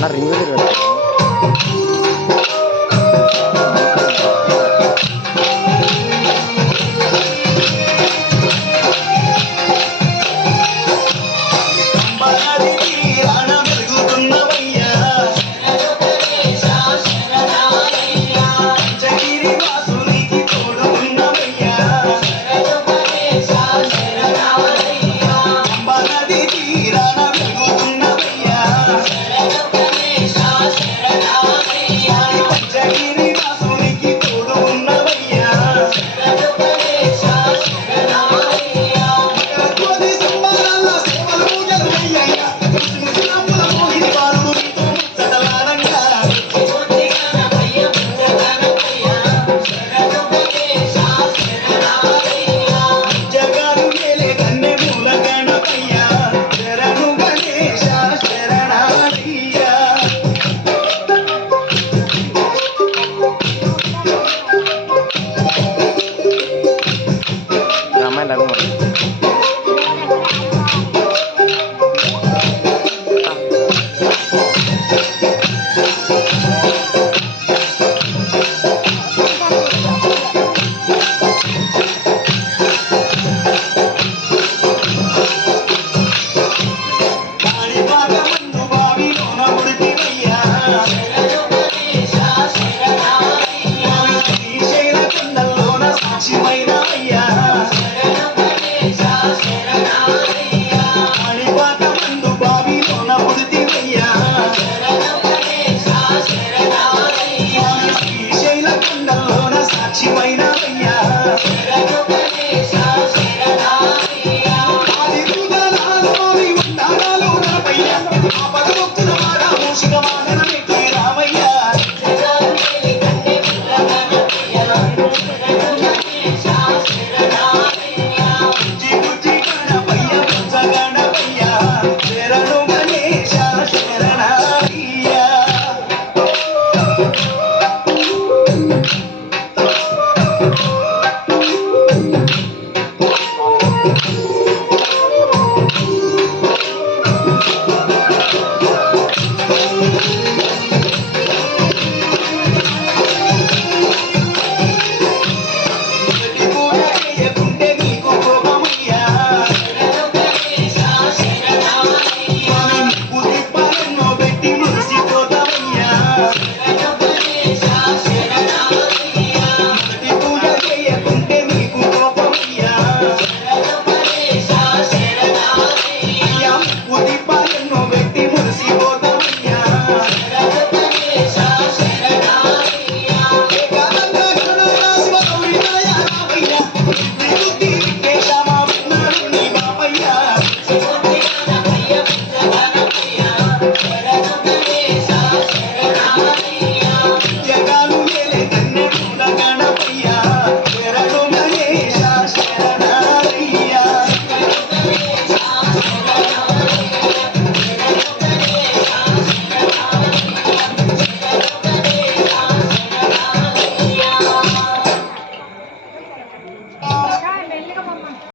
La rima de verdad. కల్లోన సాక్షిపైన